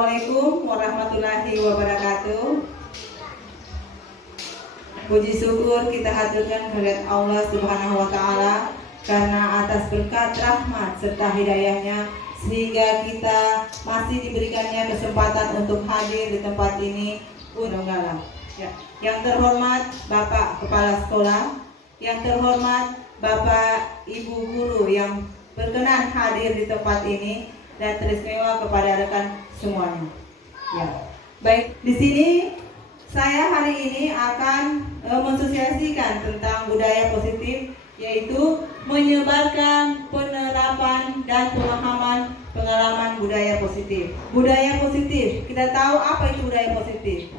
Assalamualaikum warahmatullahi wabarakatuh. Puji syukur kita haturkan kehadirat Allah Subhanahu wa taala karena atas berkat rahmat serta hidayahnya sehingga kita masih diberikannya kesempatan untuk hadir di tempat ini. Yang terhormat Bapak Kepala Sekolah, yang terhormat Bapak Ibu Guru yang berkenan hadir di tempat ini, dan teristimewa kepada rekan semuanya. Ya, baik, di sini saya hari ini akan mensosialisasikan tentang budaya positif, yaitu menyebarkan penerapan dan pemahaman pengalaman budaya positif. Budaya positif, kita tahu apa itu budaya positif.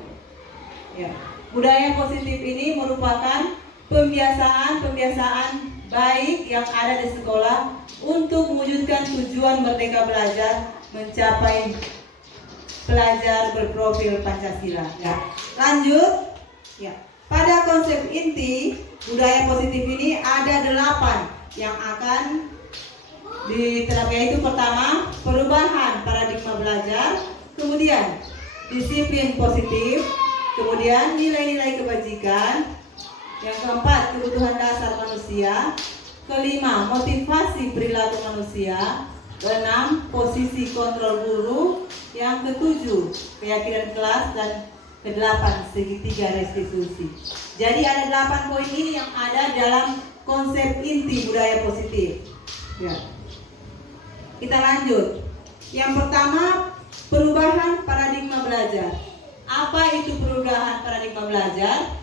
Ya, budaya positif ini merupakan pembiasaan baik yang ada di sekolah untuk mewujudkan tujuan merdeka belajar mencapai pelajar berprofil Pancasila. Ya. Lanjut. Ya. Pada konsep inti budaya positif ini ada 8 yang akan diterapkan, yaitu pertama, perubahan paradigma belajar, kemudian disiplin positif, kemudian nilai-nilai kebajikan, yang keempat, kebutuhan dasar manusia, kelima, motivasi perilaku manusia, keenam, posisi kontrol guru, yang ketujuh, keyakinan kelas, dan kedelapan, segitiga restitusi. Jadi ada 8 poin ini yang ada dalam konsep inti budaya positif. Ya. Kita lanjut. Yang pertama, perubahan paradigma belajar. Apa itu perubahan paradigma belajar?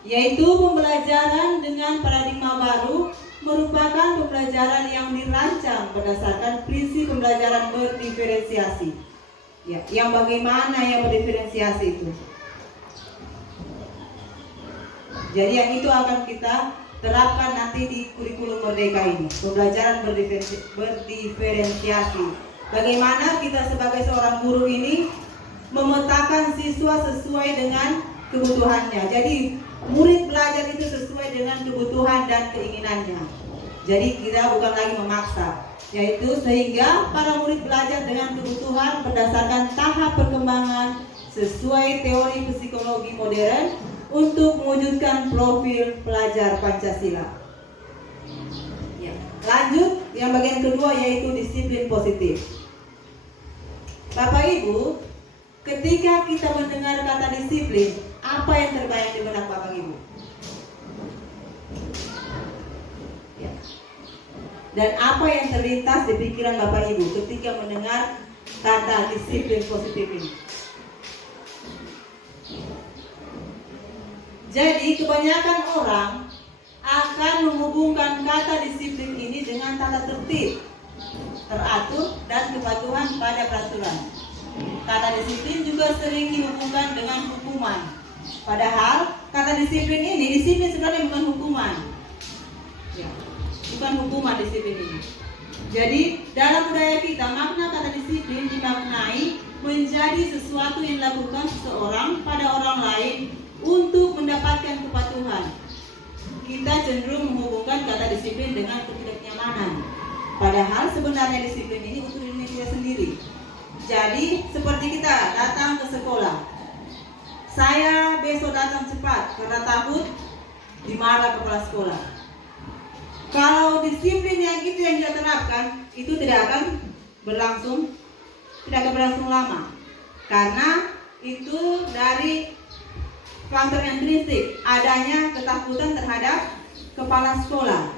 Yaitu pembelajaran dengan paradigma baru merupakan pembelajaran yang dirancang berdasarkan prinsip pembelajaran berdiferensiasi. Ya, yang bagaimana yang berdiferensiasi itu? Jadi yang itu akan kita terapkan nanti di kurikulum Merdeka ini, pembelajaran berdiferensiasi. Bagaimana kita sebagai seorang guru ini memetakan siswa sesuai dengan kebutuhannya. Jadi murid belajar itu sesuai dengan kebutuhan dan keinginannya. Jadi kita bukan lagi memaksa, yaitu sehingga para murid belajar dengan kebutuhan berdasarkan tahap perkembangan sesuai teori psikologi modern untuk mewujudkan profil pelajar Pancasila. Ya. Lanjut, yang bagian kedua yaitu disiplin positif. Bapak Ibu, ketika kita mendengar kata disiplin, apa yang terbayang di benak Bapak Ibu? Ya. Dan apa yang terlintas di pikiran Bapak Ibu ketika mendengar kata disiplin positif ini? Jadi kebanyakan orang akan menghubungkan kata disiplin ini dengan tata tertib, teratur, dan kepatuhan pada peraturan. Kata disiplin juga sering dihubungkan dengan hukuman. Padahal kata disiplin ini, disiplin sebenarnya bukan hukuman. Ya, bukan hukuman disiplin ini. Jadi dalam budaya kita makna kata disiplin dimaknai menjadi sesuatu yang dilakukan seseorang pada orang lain untuk mendapatkan kepatuhan. Kita cenderung menghubungkan kata disiplin dengan ketidaknyamanan. Padahal sebenarnya disiplin ini untuk diri kita sendiri. Jadi seperti kita datang ke sekolah, saya besok datang cepat karena takut dimarah kepala sekolah. Kalau disiplin yang itu yang kita terapkan, itu tidak akan berlangsung lama, karena itu dari faktor intrinsik, adanya ketakutan terhadap kepala sekolah.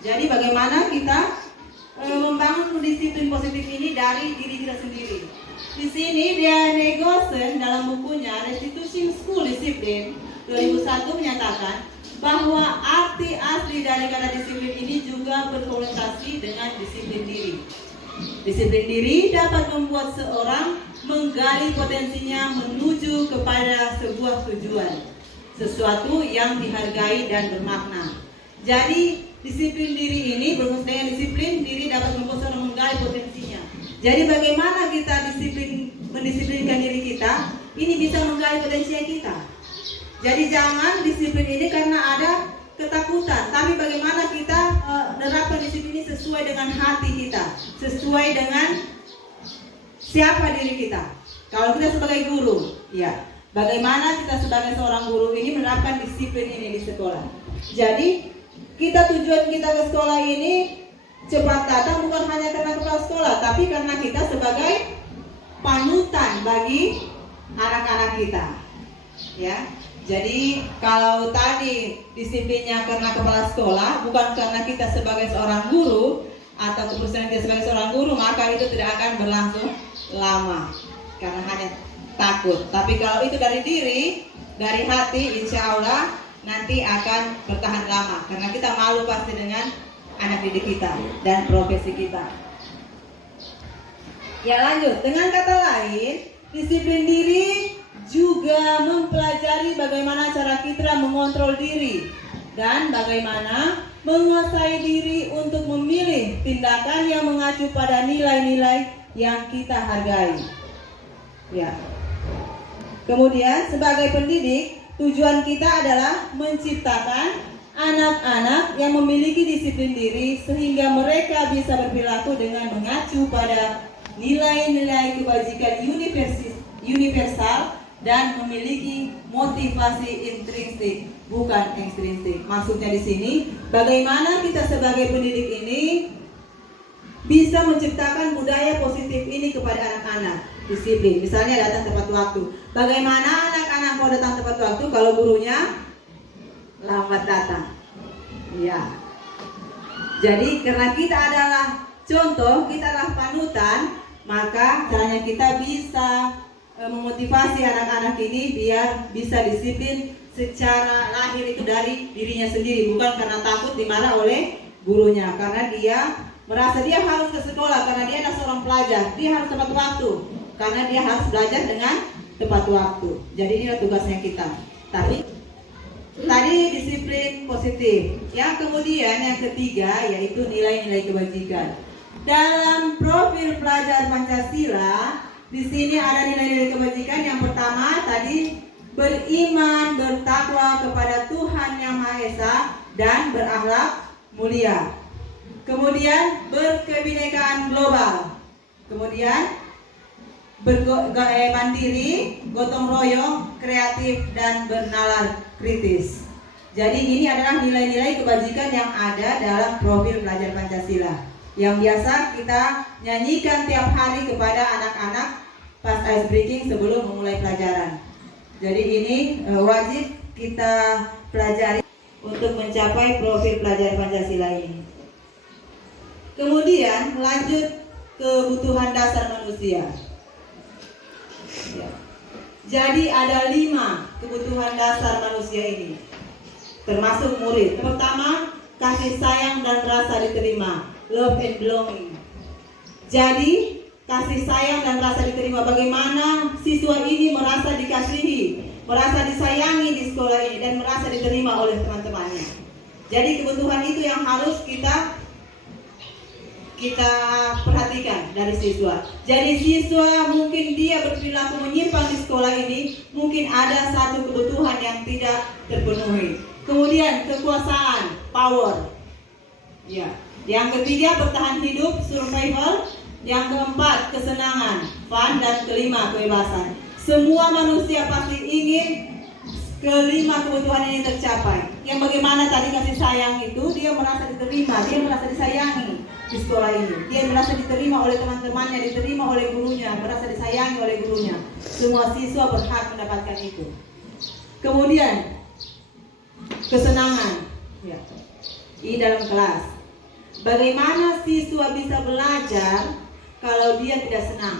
Jadi bagaimana kita membangun disiplin positif ini dari diri kita sendiri. Di sini Diane Gosen dalam bukunya Restitution School Discipline 2001 menyatakan bahwa arti asli dari kata disiplin ini juga berkomunikasi dengan disiplin diri. Disiplin diri dapat membuat seorang menggali potensinya menuju kepada sebuah tujuan, sesuatu yang dihargai dan bermakna. Jadi disiplin diri ini berfungsi dengan disiplin diri dapat membuat seorang menggali potensinya. Jadi bagaimana kita mendisiplinkan diri kita, ini bisa menggali potensi kita. Jadi jangan disiplin ini karena ada ketakutan, tapi bagaimana kita menerapkan disiplin ini sesuai dengan hati kita, sesuai dengan siapa diri kita. Kalau kita sebagai guru, ya, bagaimana kita sebagai seorang guru ini menerapkan disiplin ini di sekolah. Jadi tujuan kita ke sekolah ini cepat datang bukan hanya karena kepala sekolah, tapi karena kita sebagai panutan bagi anak-anak kita. Ya, jadi kalau tadi disiplinnya karena kepala sekolah, bukan karena kita sebagai seorang guru atau keputusan kita sebagai seorang guru, maka itu tidak akan berlangsung lama karena hanya takut. Tapi kalau itu dari diri, dari hati, insya Allah nanti akan bertahan lama karena kita malu pasti dengan anak didik kita dan profesi kita. Ya, lanjut. Dengan kata lain, disiplin diri juga mempelajari bagaimana cara kita mengontrol diri dan bagaimana menguasai diri untuk memilih tindakan yang mengacu pada nilai-nilai yang kita hargai. Ya. Kemudian sebagai pendidik, tujuan kita adalah menciptakan anak-anak yang memiliki disiplin diri sehingga mereka bisa berperilaku dengan mengacu pada nilai-nilai kebajikan universal dan memiliki motivasi intrinsik, bukan ekstrinsik. Maksudnya di sini, bagaimana kita sebagai pendidik ini bisa menciptakan budaya positif ini kepada anak-anak. Disiplin, misalnya datang tepat waktu. Bagaimana anak-anak mau datang tepat waktu kalau gurunya lambat datang? Ya. Jadi karena kita adalah contoh, kita adalah panutan, maka caranya kita bisa memotivasi anak-anak ini biar bisa disiplin secara lahir itu dari dirinya sendiri, bukan karena takut dimarah oleh gurunya, karena dia merasa dia harus ke sekolah karena dia adalah seorang pelajar, dia harus tepat waktu karena dia harus belajar dengan tepat waktu. Jadi inilah tugasnya kita. Tapi tadi disiplin positif. Yang kemudian yang ketiga yaitu nilai-nilai kebajikan. Dalam profil pelajar Pancasila, di sini ada nilai-nilai kebajikan. Yang pertama tadi beriman, bertakwa kepada Tuhan Yang Maha Esa dan berakhlak mulia. Kemudian berkebinekaan global. Kemudian mandiri, gotong royong, kreatif dan bernalar kritis. Jadi ini adalah nilai-nilai kebajikan yang ada dalam profil pelajar Pancasila yang biasa kita nyanyikan tiap hari kepada anak-anak pas ice breaking sebelum memulai pelajaran. Jadi ini wajib kita pelajari untuk mencapai profil pelajar Pancasila ini. Kemudian lanjut kebutuhan dasar manusia. Ya. Jadi ada 5 kebutuhan dasar manusia ini, termasuk murid. Pertama, kasih sayang dan rasa diterima, love and belonging. Jadi kasih sayang dan rasa diterima, bagaimana siswa ini merasa dikasihi, merasa disayangi di sekolah ini dan merasa diterima oleh teman-temannya. Jadi kebutuhan itu yang harus kita perhatikan dari siswa. Jadi siswa mungkin dia berperilaku menyimpang di sekolah ini, mungkin ada satu kebutuhan yang tidak terpenuhi. Kemudian kekuasaan, power. Ya. Yang ketiga bertahan hidup, survival. Yang keempat kesenangan, fun, dan kelima kebebasan. Semua manusia pasti ingin kelima kebutuhan ini tercapai. Yang bagaimana tadi kasih sayang itu, dia merasa diterima, dia merasa disayangi di sekolah ini. Dia merasa diterima oleh teman-temannya, diterima oleh gurunya, merasa disayangi oleh gurunya. Semua siswa berhak mendapatkan itu. Kemudian kesenangan, ya, di dalam kelas. Bagaimana siswa bisa belajar kalau dia tidak senang?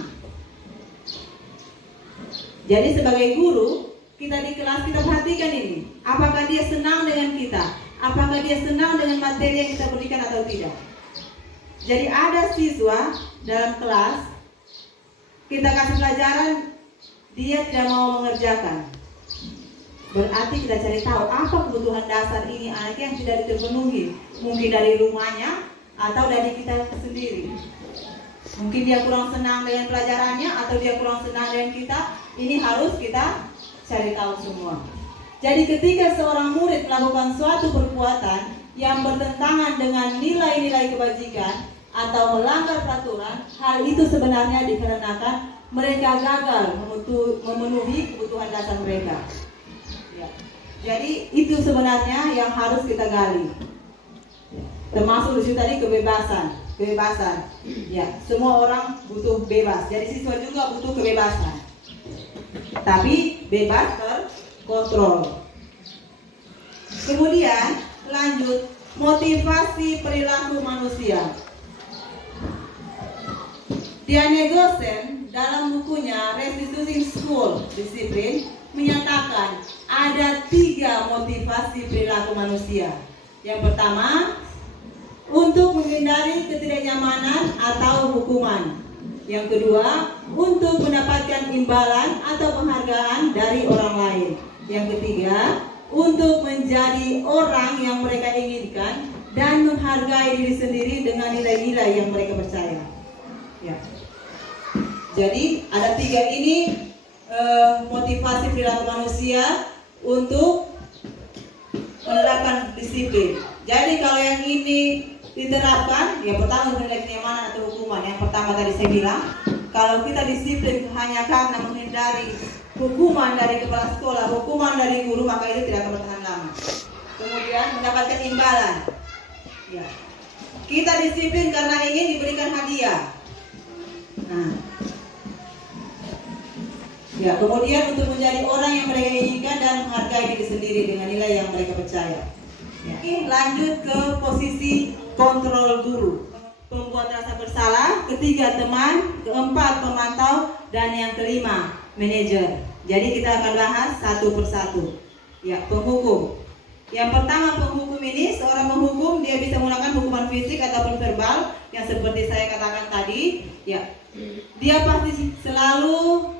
Jadi sebagai guru, kita di kelas kita perhatikan ini. Apakah dia senang dengan kita? Apakah dia senang dengan materi yang kita berikan atau tidak? Jadi ada siswa dalam kelas, kita kasih pelajaran, dia tidak mau mengerjakan. Berarti kita cari tahu apa kebutuhan dasar ini anak yang tidak terpenuhi. Mungkin dari rumahnya atau dari kita sendiri. Mungkin dia kurang senang dengan pelajarannya atau dia kurang senang dengan kita. Ini harus kita cari tahu semua. Jadi ketika seorang murid melakukan suatu perbuatan yang bertentangan dengan nilai-nilai kebajikan atau melanggar peraturan, hal itu sebenarnya dikarenakan mereka gagal memenuhi kebutuhan dasar mereka. Ya. Jadi itu sebenarnya yang harus kita gali. Termasuk di situ tadi kebebasan. Ya, semua orang butuh bebas. Jadi siswa juga butuh kebebasan. Tapi bebas terkontrol. Kemudian lanjut, motivasi perilaku manusia. Diane Gosen dalam bukunya Restituting School Discipline menyatakan ada 3 motivasi perilaku manusia. Yang pertama, untuk menghindari ketidaknyamanan atau hukuman. Yang kedua, untuk mendapatkan imbalan atau penghargaan dari orang lain. Yang ketiga, untuk menjadi orang yang mereka inginkan dan menghargai diri sendiri dengan nilai-nilai yang mereka percaya. Ya. Jadi ada 3 ini motivasi perilaku manusia untuk menerapkan disiplin. Jadi kalau yang ini diterapkan, ya pertama mengenai kenyamanan atau hukuman. Yang pertama tadi saya bilang, kalau kita disiplin hanya karena menghindari hukuman dari kepala sekolah, hukuman dari guru, maka itu tidak akan bertahan lama. Kemudian mendapatkan imbalan. Ya. Kita disiplin karena ingin diberikan hadiah. Nah. Ya, kemudian untuk menjadi orang yang mereka inginkan dan menghargai diri sendiri dengan nilai yang mereka percaya. Ya. Lanjut ke posisi kontrol guru. Pembuat rasa bersalah, ketiga teman, keempat pemantau, dan yang kelima manajer. Jadi kita akan bahas satu persatu. Ya, penghukum. Yang pertama penghukum ini, seorang penghukum dia bisa menggunakan hukuman fisik ataupun verbal yang seperti saya katakan tadi. Ya, dia pasti selalu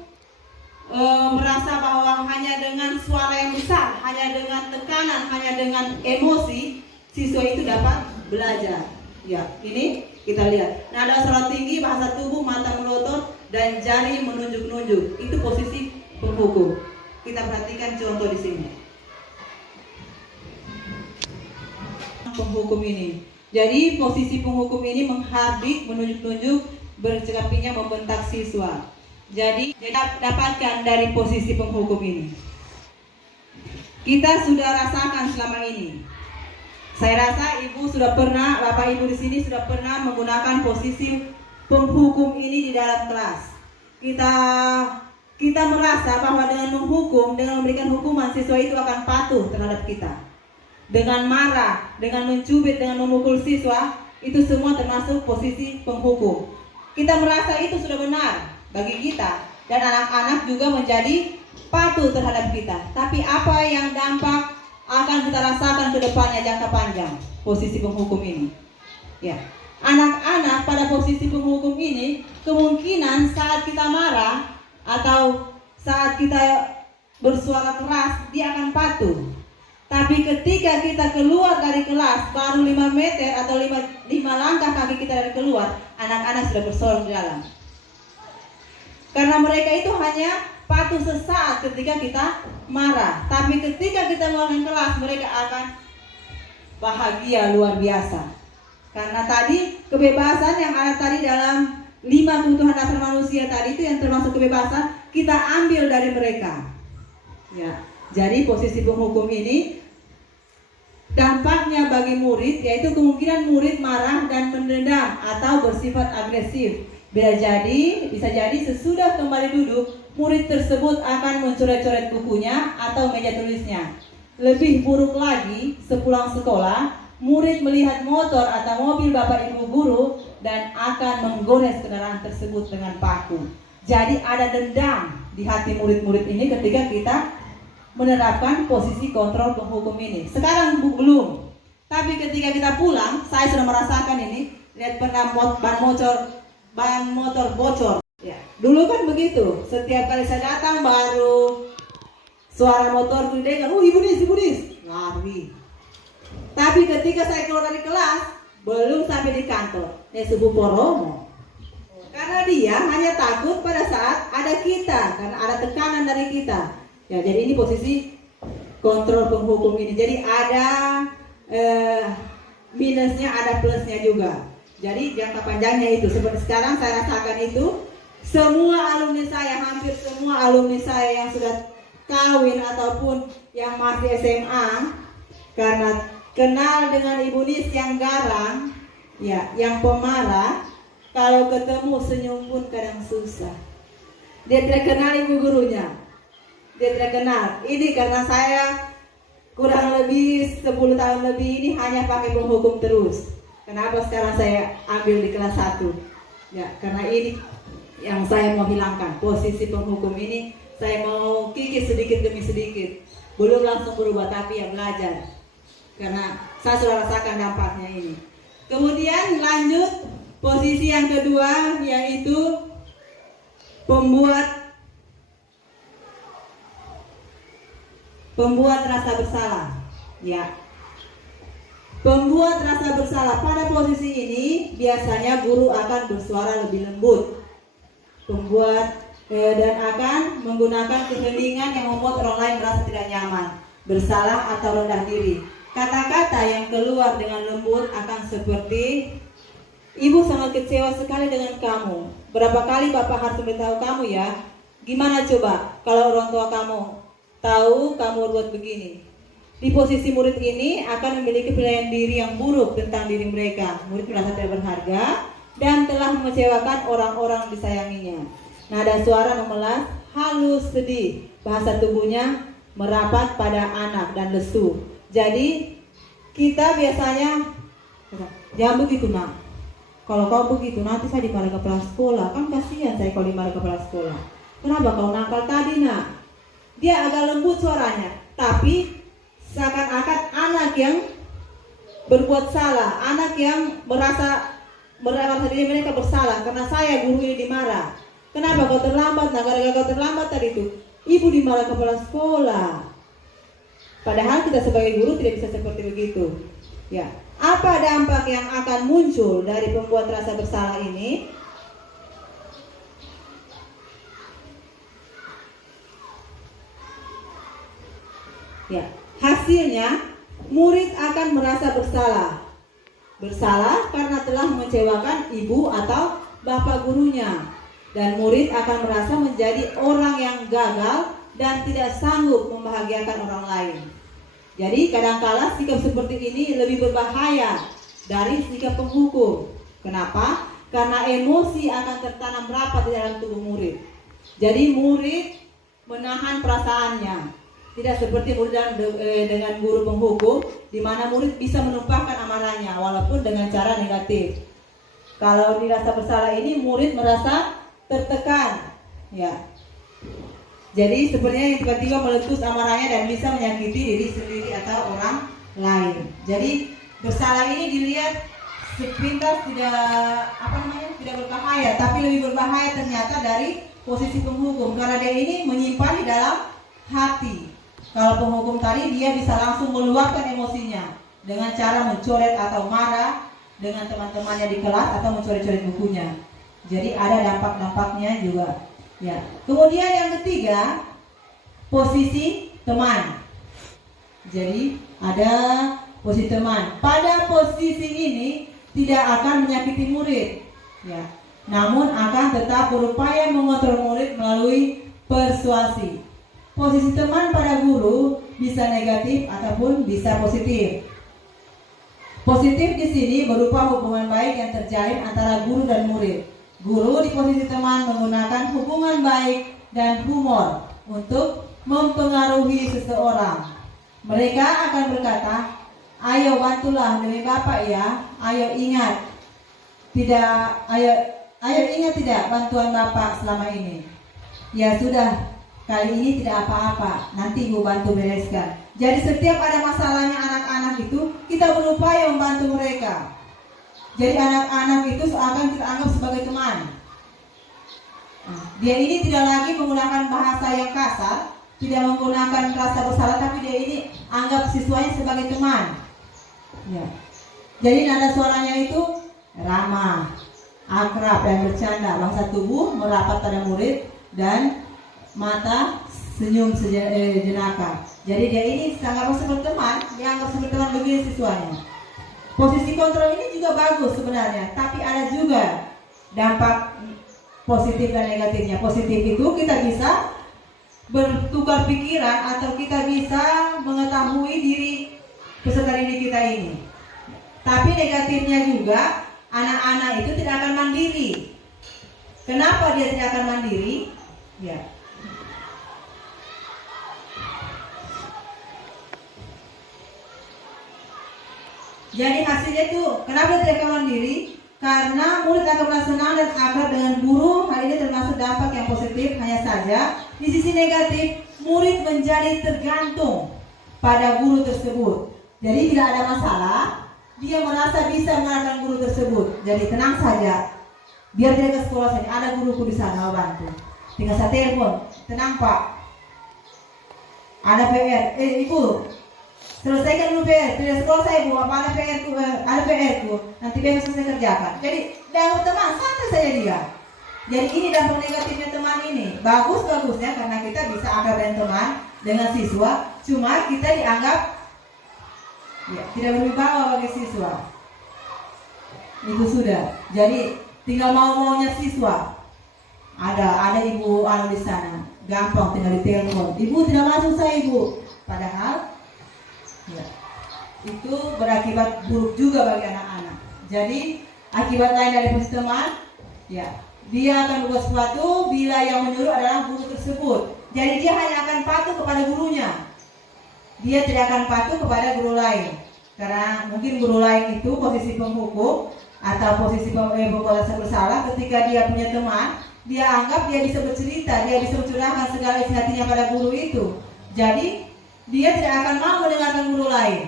merasa bahwa hanya dengan suara yang besar, hanya dengan tekanan, hanya dengan emosi, siswa itu dapat belajar. Ya, ini kita lihat. Nada suara tinggi, bahasa tubuh, mata melotot, dan jari menunjuk-nunjuk. Itu posisi penghukum. Kita perhatikan contoh di sini. Penghukum ini. Jadi posisi penghukum ini menghardik, menunjuk-nunjuk, bercakapnya membentak siswa. Jadi dapatkan dari posisi penghukum ini. Kita sudah rasakan selama ini. Saya rasa ibu sudah pernah, bapak ibu di sini sudah pernah menggunakan posisi penghukum ini di dalam kelas. Kita merasa bahwa dengan menghukum, dengan memberikan hukuman, siswa itu akan patuh terhadap kita. Dengan marah, dengan mencubit, dengan memukul siswa, itu semua termasuk posisi penghukum. Kita merasa itu sudah benar bagi kita, dan anak-anak juga menjadi patuh terhadap kita. Tapi apa yang dampak akan kita rasakan ke depannya jangka panjang posisi penghukum ini? Ya, anak-anak pada posisi penghukum ini kemungkinan saat kita marah atau saat kita bersuara keras dia akan patuh. Tapi ketika kita keluar dari kelas baru 5 meter atau 5 langkah kaki kita dari keluar, anak-anak sudah bersorak di dalam. Karena mereka itu hanya patuh sesaat ketika kita marah. Tapi ketika kita mengeluarkan kelas, mereka akan bahagia luar biasa. Karena tadi kebebasan yang ada tadi dalam 5 kebutuhan dasar manusia tadi itu yang termasuk kebebasan, kita ambil dari mereka. Ya, jadi posisi penghukum ini dampaknya bagi murid yaitu kemungkinan murid marah dan mendendam atau bersifat agresif. Bisa jadi sesudah kembali duduk, murid tersebut akan mencoret-coret bukunya atau meja tulisnya. Lebih buruk lagi, sepulang sekolah, murid melihat motor atau mobil bapak ibu guru dan akan menggores kendaraan tersebut dengan paku. Jadi ada dendam di hati murid-murid ini ketika kita menerapkan posisi kontrol penghukum ini. Sekarang belum, tapi ketika kita pulang, saya sudah merasakan ini. Lihat pernah ban motor bocor. Ya, dulu kan begitu. Setiap kali saya datang baru suara motor didengar, ibu nis, lari. Tapi ketika saya keluar dari kelas, belum sampai di kantor, subuh poromo. Karena dia hanya takut pada saat ada kita, karena ada tekanan dari kita. Ya, jadi ini posisi kontrol penghukum ini. Jadi ada minusnya, ada plusnya juga. Jadi jangka panjangnya itu seperti sekarang saya rasakan itu Semua alumni saya, hampir semua alumni saya yang sudah kawin ataupun yang masih SMA, karena kenal dengan Ibu Nis yang garang, ya, yang pemarah, kalau ketemu senyum pun kadang susah. Dia tidak kenal ibu gurunya, dia tidak kenal. Ini karena saya kurang lebih 10 tahun lebih ini hanya pakai penghukum terus. Kenapa sekarang saya ambil di kelas 1? Ya, karena ini yang saya mau hilangkan. Posisi penghukum ini saya mau kikis sedikit demi sedikit. Belum langsung berubah, tapi ya belajar. Karena saya sudah rasakan dampaknya ini. Kemudian lanjut posisi yang kedua, yaitu pembuat rasa bersalah. Ya, pembuat rasa bersalah. Pada posisi ini biasanya guru akan bersuara lebih lembut, dan akan menggunakan keheningan yang membuat orang lain merasa tidak nyaman, bersalah atau rendah diri. Kata-kata yang keluar dengan lembut akan seperti, "Ibu sangat kecewa sekali dengan kamu. Berapa kali Bapak harus memberitahu kamu ya? Gimana coba kalau orang tua kamu tahu kamu buat begini?" Di posisi murid ini akan memiliki penilaian diri yang buruk tentang diri mereka. Murid merasa tidak berharga dan telah mengecewakan orang-orang disayanginya. Nada suara memelas, halus, sedih. Bahasa tubuhnya merapat pada anak dan lesu. Jadi kita biasanya, "Jangan begitu nak. Kalau kau begitu nanti saya dimarahi kepala sekolah. Kan kasihan saya kalau dimarahi kepala sekolah. Kenapa kau nakal tadi nak?" Dia agak lembut suaranya, tapi seakan-akan anak yang berbuat salah, anak yang merasa diri mereka bersalah karena saya guru ini dimarah. "Kenapa kau terlambat? Nah, gara-gara kau terlambat tadi itu, ibu dimarah kepala sekolah." Padahal kita sebagai guru tidak bisa seperti begitu. Ya, apa dampak yang akan muncul dari pembuat rasa bersalah ini? Ya, hasilnya murid akan merasa bersalah. Bersalah karena telah mengecewakan ibu atau bapak gurunya. Dan murid akan merasa menjadi orang yang gagal dan tidak sanggup membahagiakan orang lain. Jadi kadangkala sikap seperti ini lebih berbahaya dari sikap penghukum. Kenapa? Karena emosi akan tertanam rapat di dalam tubuh murid. Jadi murid menahan perasaannya. Tidak seperti murid dengan guru penghukum, di mana murid bisa menumpahkan amarahnya walaupun dengan cara negatif. Kalau dirasa bersalah ini murid merasa tertekan, ya. Jadi sepertinya yang tiba-tiba meletus amarahnya dan bisa menyakiti diri sendiri atau orang lain. Jadi bersalah ini dilihat sepintas tidak berbahaya, tapi lebih berbahaya ternyata dari posisi penghukum karena dia ini menyimpan di dalam hati. Kalau penghukum tadi dia bisa langsung meluapkan emosinya dengan cara mencoret atau marah dengan teman-temannya di kelas atau mencoret-coret bukunya. Jadi ada dampak-dampaknya juga. Ya. Kemudian yang ketiga, posisi teman. Jadi ada posisi teman. Pada posisi ini tidak akan menyakiti murid, ya. Namun akan tetap berupaya mengontrol murid melalui persuasi. Posisi teman pada guru bisa negatif ataupun bisa positif. Positif di sini berupa hubungan baik yang terjalin antara guru dan murid. Guru di posisi teman menggunakan hubungan baik dan humor untuk mempengaruhi seseorang. Mereka akan berkata, "Ayo bantulah demi Bapak ya. Ayo ingat tidak bantuan Bapak selama ini. Ya sudah, kali ini tidak apa-apa. Nanti Ibu bantu bereskan." Jadi setiap ada masalahnya anak-anak itu, kita berupaya membantu mereka. Jadi anak-anak itu akan kita anggap sebagai teman. Dia ini tidak lagi menggunakan bahasa yang kasar, tidak menggunakan rasa bersalah, tapi dia ini anggap siswanya sebagai teman. Ya. Jadi nada suaranya itu ramah, akrab dan bercanda. Bahasa tubuh merapat pada murid dan mata senyum jenaka. Jadi dia ini sangat seperti teman, dianggap seperti teman begini siswanya. Posisi kontrol ini juga bagus sebenarnya, tapi ada juga dampak positif dan negatifnya. Positif itu kita bisa bertukar pikiran atau kita bisa mengetahui diri peserta didik kita ini. Tapi negatifnya juga, anak-anak itu tidak akan mandiri. Kenapa dia tidak akan mandiri? Ya. Jadi hasilnya itu, kenapa dia tidak akan mandiri? Karena murid akan merasa senang dan akrab dengan guru. Hal ini termasuk dampak yang positif. Hanya saja di sisi negatif, murid menjadi tergantung pada guru tersebut. Jadi tidak ada masalah, dia merasa bisa mengalahkan guru tersebut. Jadi tenang saja, biar dia ke sekolah saja, ada guruku di sana bantu. Tinggal saya telepon, tenang Pak, ada PR, ibu selesaikan dulu PR, tidak sekolah saya bu, apa ada PR ku, nanti besok saya kerjakan. Jadi dalam teman santai saja dia. Jadi ini dampak negatifnya teman ini. Bagus-bagusnya karena kita bisa akrab dengan teman, dengan siswa. Cuma kita dianggap ya, tidak berwibawa bagi siswa. Itu sudah. Jadi tinggal mau-maunya siswa. Ada ibu di sana, gampang tinggal ditelepon. Ibu tidak masuk saya ibu. Padahal ya, itu berakibat buruk juga bagi anak-anak. Jadi akibat lain dari posisi teman, ya dia akan berbuat sesuatu bila yang menyuruh adalah guru tersebut. Jadi dia hanya akan patuh kepada gurunya. Dia tidak akan patuh kepada guru lain. Karena mungkin guru lain itu posisi penghukum atau posisi pembuat bersalah. Ketika dia punya teman, dia anggap dia bisa bercerita, dia bisa mencurahkan segala isi hatinya pada guru itu. Jadi dia tidak akan mau mendengarkan guru lain.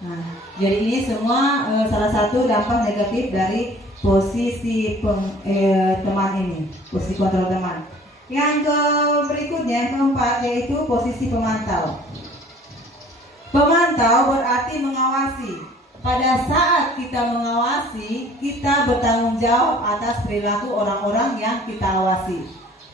Nah, jadi ini semua salah satu dampak negatif dari posisi teman ini, posisi kontrol teman. Yang berikutnya, yang keempat, yaitu posisi pemantau. Pemantau berarti mengawasi. Pada saat kita mengawasi, kita bertanggung jawab atas perilaku orang-orang yang kita awasi.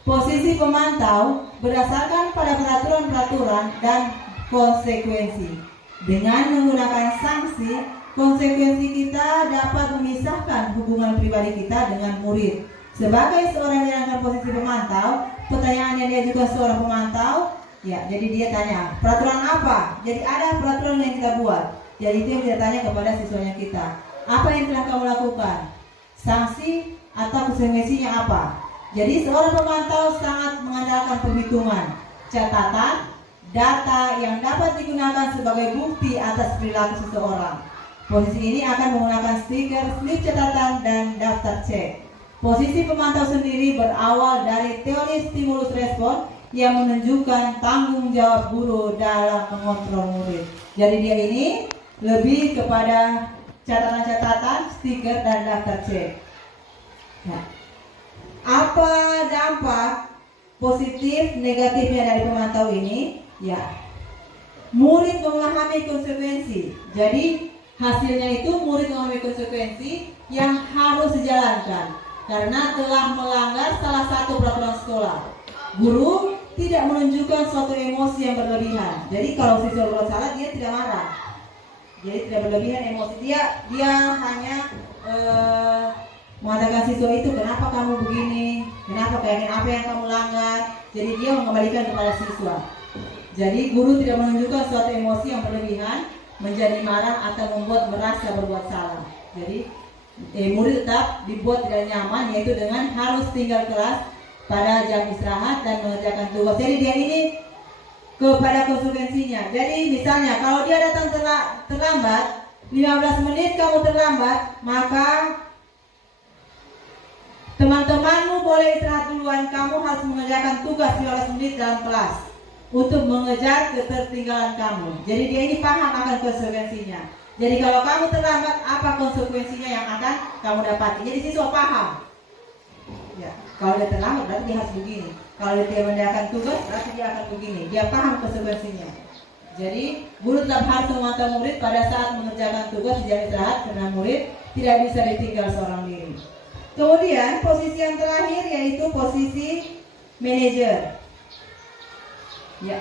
Posisi pemantau berdasarkan pada peraturan-peraturan dan konsekuensi. Dengan menggunakan sanksi, konsekuensi kita dapat memisahkan hubungan pribadi kita dengan murid. Sebagai seorang yang dalam posisi pemantau, pertanyaannya dia juga seorang pemantau. Ya, jadi dia tanya, peraturan apa? Jadi ada peraturan yang kita buat. Jadi itu yang kita tanya kepada siswanya kita. Apa yang telah kamu lakukan? Sanksi atau konsekuensinya apa? Jadi seorang pemantau sangat mengandalkan perhitungan, catatan, data yang dapat digunakan sebagai bukti atas perilaku seseorang. Posisi ini akan menggunakan stiker, slip catatan, dan daftar cek. Posisi pemantau sendiri berawal dari teori stimulus respon yang menunjukkan tanggung jawab guru dalam mengontrol murid. Jadi dia ini lebih kepada catatan-catatan, stiker, dan daftar cek. Nah, apa dampak positif negatifnya dari pemantau ini? Ya, murid memahami konsekuensi. Jadi hasilnya itu murid memahami konsekuensi yang harus dijalankan karena telah melanggar salah satu peraturan sekolah. Guru tidak menunjukkan suatu emosi yang berlebihan. Jadi kalau siswa berbuat salah, dia tidak marah. Jadi tidak berlebihan emosi. Dia hanya mengatakan siswa itu, kenapa kamu begini, kenapa apa yang kamu langgar. Jadi dia mengembalikan kepada siswa. Jadi guru tidak menunjukkan suatu emosi yang berlebihan, menjadi marah atau membuat merasa berbuat salah. Jadi murid tetap dibuat tidak nyaman, yaitu dengan harus tinggal kelas pada jam istirahat dan mengerjakan tugas. Jadi dia ini kepada konsekuensinya. Jadi misalnya kalau dia datang terlambat, 15 menit kamu terlambat, maka teman-temanmu boleh istirahat duluan. Kamu harus mengerjakan tugas 15 menit dalam kelas untuk mengejar ketertinggalan kamu. Jadi dia ini paham akan konsekuensinya. Jadi kalau kamu terlambat, apa konsekuensinya yang akan kamu dapati. Jadi siswa paham. Ya, kalau dia terlambat berarti dia harus begini. Kalau dia mengerjakan tugas berarti dia akan begini. Dia paham konsekuensinya. Jadi guru tetap harus memantau murid pada saat mengerjakan tugas di jam istirahat karena murid tidak bisa ditinggal seorang diri. Kemudian posisi yang terakhir yaitu posisi manajer. Ya.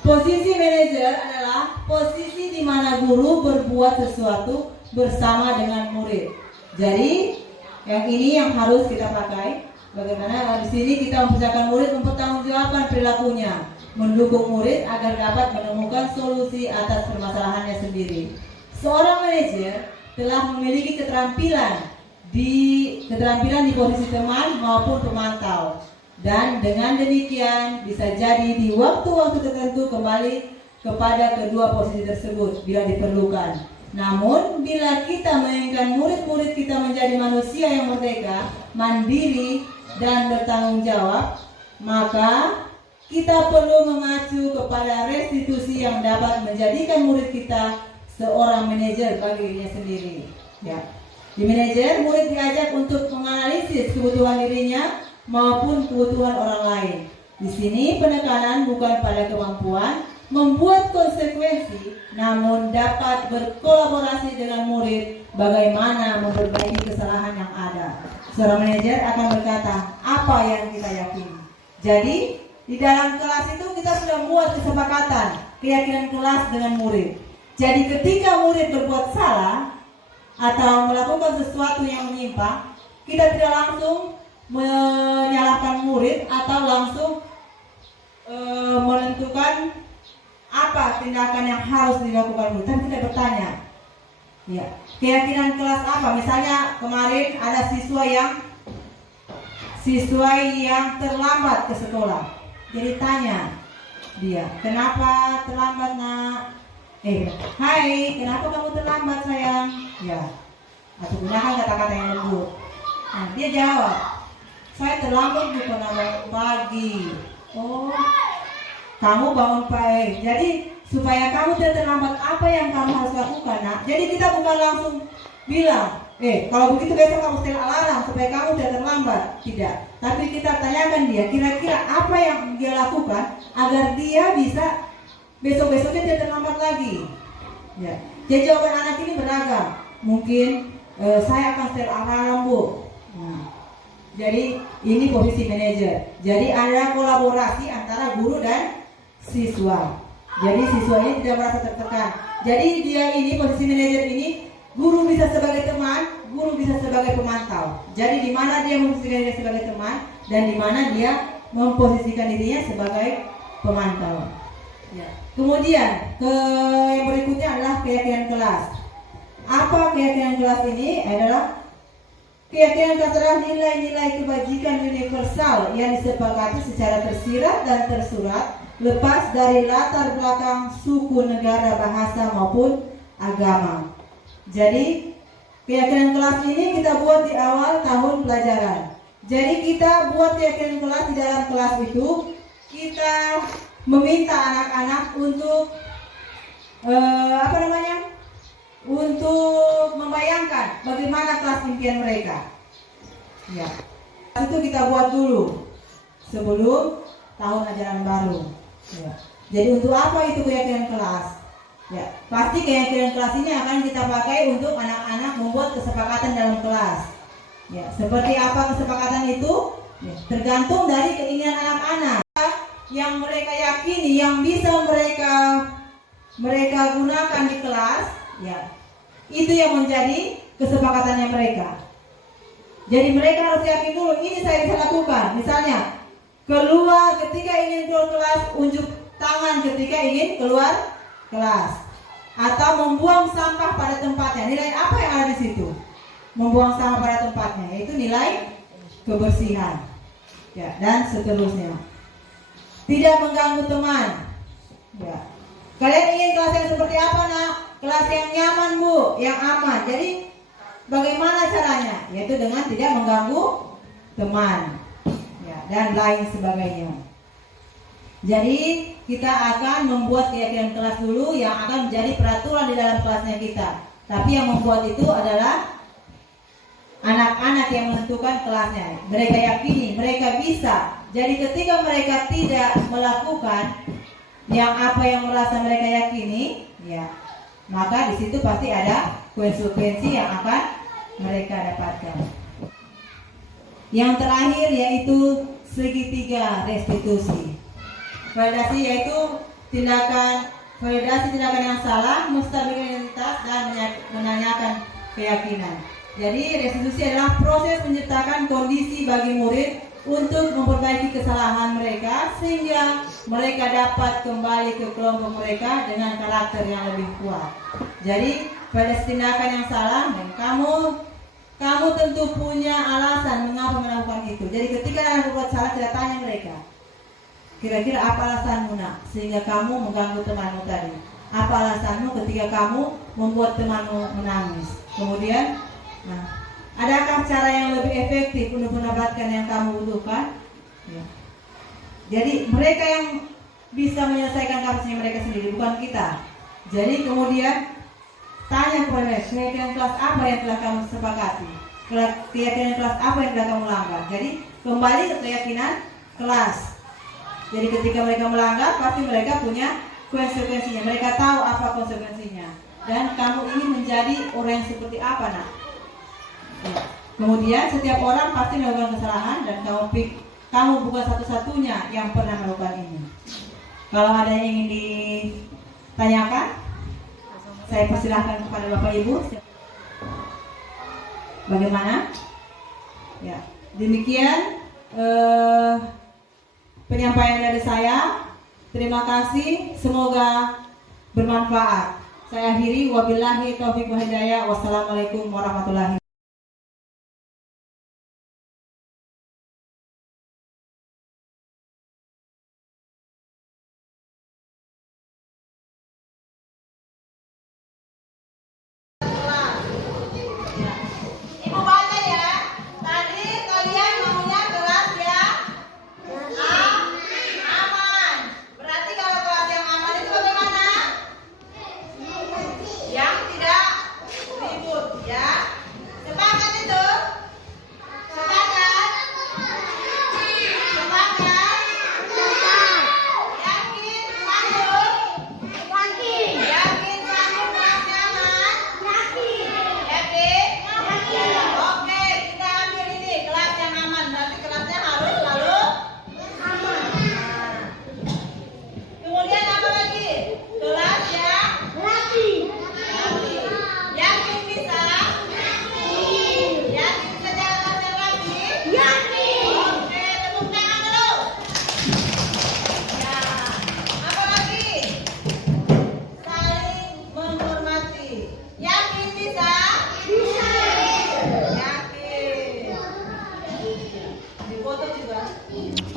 Posisi manajer adalah posisi di mana guru berbuat sesuatu bersama dengan murid. Jadi yang ini yang harus kita pakai. Bagaimana di sini kita mempersiapkan murid mempertanggungjawabkan perilakunya, mendukung murid agar dapat menemukan solusi atas permasalahannya sendiri. Seorang manajer telah memiliki keterampilan di posisi teman maupun pemantau, dan dengan demikian bisa jadi di waktu-waktu tertentu kembali kepada kedua posisi tersebut bila diperlukan. Namun bila kita menginginkan murid-murid kita menjadi manusia yang merdeka, mandiri, dan bertanggung jawab, maka kita perlu mengacu kepada restitusi yang dapat menjadikan murid kita seorang manajer bagi dirinya sendiri. Ya. Di manajer, murid diajak untuk menganalisis kebutuhan dirinya maupun kebutuhan orang lain. Di sini penekanan bukan pada kemampuan membuat konsekuensi, namun dapat berkolaborasi dengan murid bagaimana memperbaiki kesalahan yang ada. Seorang manajer akan berkata apa yang kita yakini. Jadi di dalam kelas itu kita sudah buat kesepakatan keyakinan kelas dengan murid. Jadi ketika murid berbuat salah atau melakukan sesuatu yang menyimpang, kita tidak langsung menyalahkan murid atau langsung menentukan apa tindakan yang harus dilakukan murid. Tapi tidak bertanya, ya, keyakinan kelas apa? Misalnya kemarin ada siswa yang terlambat ke sekolah. Jadi tanya dia, kenapa terlambat nak? Hai, kenapa kamu terlambat sayang? Ya, atau gunakan kata-kata yang lembut. Nah, dia jawab, saya terlambat bukan bangun pagi. Oh, kamu bangun pagi. Jadi supaya kamu tidak terlambat, apa yang kamu harus lakukan nak? Jadi kita bukan langsung bilang, kalau begitu besok kamu setel alarm supaya kamu tidak terlambat. Tidak. Tapi kita tanyakan dia, kira-kira apa yang dia lakukan agar dia bisa besok-besoknya tidak terlambat lagi. Ya. Jadi jawaban anak ini beragam. Mungkin saya akan setel alarm bu. Jadi ini posisi manajer. Jadi ada kolaborasi antara guru dan siswa. Jadi siswa ini tidak merasa tertekan. Jadi dia ini posisi manajer ini, guru bisa sebagai teman, guru bisa sebagai pemantau. Jadi di mana dia memposisikan dirinya sebagai teman dan di mana dia memposisikan dirinya sebagai pemantau. Ya. Kemudian yang berikutnya adalah keyakinan kelas. Apa keyakinan kelas ini? Adalah keyakinan adalah nilai-nilai kebajikan universal yang disepakati secara tersirat dan tersurat, lepas dari latar belakang suku, negara, bahasa maupun agama. Jadi keyakinan kelas ini kita buat di awal tahun pelajaran. Jadi kita buat keyakinan kelas di dalam kelas itu, kita meminta anak-anak untuk untuk membayangkan bagaimana kelas impian mereka. Ya, itu kita buat dulu sebelum tahun ajaran baru. Ya. Jadi untuk apa itu keyakinan kelas? Ya, pasti keyakinan kelas ini akan kita pakai untuk anak-anak membuat kesepakatan dalam kelas. Ya, seperti apa kesepakatan itu? Ya, tergantung dari keinginan anak-anak yang mereka yakini, yang bisa mereka gunakan di kelas. Ya, itu yang menjadi kesepakatannya mereka. Jadi mereka harus yakin dulu, ini saya bisa lakukan. Misalnya, keluar ketika ingin keluar kelas, unjuk tangan ketika ingin keluar kelas. Atau membuang sampah pada tempatnya. Nilai apa yang ada di situ? Membuang sampah pada tempatnya, yaitu nilai kebersihan. Ya, dan seterusnya. Tidak mengganggu teman. Ya. Kalian ingin kelas yang seperti apa nak? Kelas yang nyaman bu, yang aman. Jadi bagaimana caranya? Yaitu dengan tidak mengganggu teman, ya, dan lain sebagainya. Jadi kita akan membuat keyakinan kelas dulu yang akan menjadi peraturan di dalam kelasnya kita. Tapi yang membuat itu adalah anak-anak yang menentukan kelasnya. Mereka yakini, mereka bisa. Jadi ketika mereka tidak melakukan yang apa yang merasa mereka yakini, ya, maka di situ pasti ada konsekuensi yang akan mereka dapatkan. Yang terakhir yaitu segitiga restitusi. Validasi yaitu validasi tindakan yang salah, menstabilkan identitas dan menanyakan keyakinan. Jadi restitusi adalah proses menciptakan kondisi bagi murid untuk memperbaiki kesalahan mereka sehingga mereka dapat kembali ke kelompok mereka dengan karakter yang lebih kuat. Jadi pada tindakan yang salah, dan kamu tentu punya alasan mengapa melakukan itu. Jadi ketika anak berbuat salah, tidak tanya mereka, kira-kira apa alasanmu nak, sehingga kamu mengganggu temanmu tadi. Apa alasanmu ketika kamu membuat temanmu menangis. Kemudian, adakah cara yang lebih efektif untuk mendapatkan yang kamu butuhkan? Ya. Jadi mereka yang bisa menyelesaikan kasusnya mereka sendiri, bukan kita. Jadi kemudian tanya kepada mereka, keyakinan kelas apa yang telah kamu sepakati, keyakinan kelas apa yang telah kamu langgar. Jadi kembali ke keyakinan kelas. Jadi ketika mereka melanggar, pasti mereka punya konsekuensinya. Mereka tahu apa konsekuensinya. Dan kamu ini menjadi orang yang seperti apa nak? Kemudian setiap orang pasti melakukan kesalahan dan kamu bukan satu-satunya yang pernah melakukan ini. Kalau ada yang ingin ditanyakan, saya persilahkan kepada Bapak Ibu. Bagaimana? Ya, demikian penyampaian dari saya. Terima kasih, semoga bermanfaat. Saya akhiri, wabillahi taufiq wal hidayah. Wassalamualaikum warahmatullahi wabarakatuh.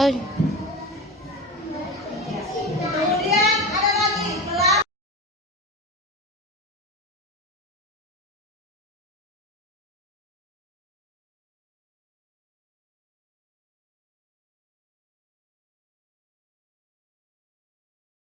Oh.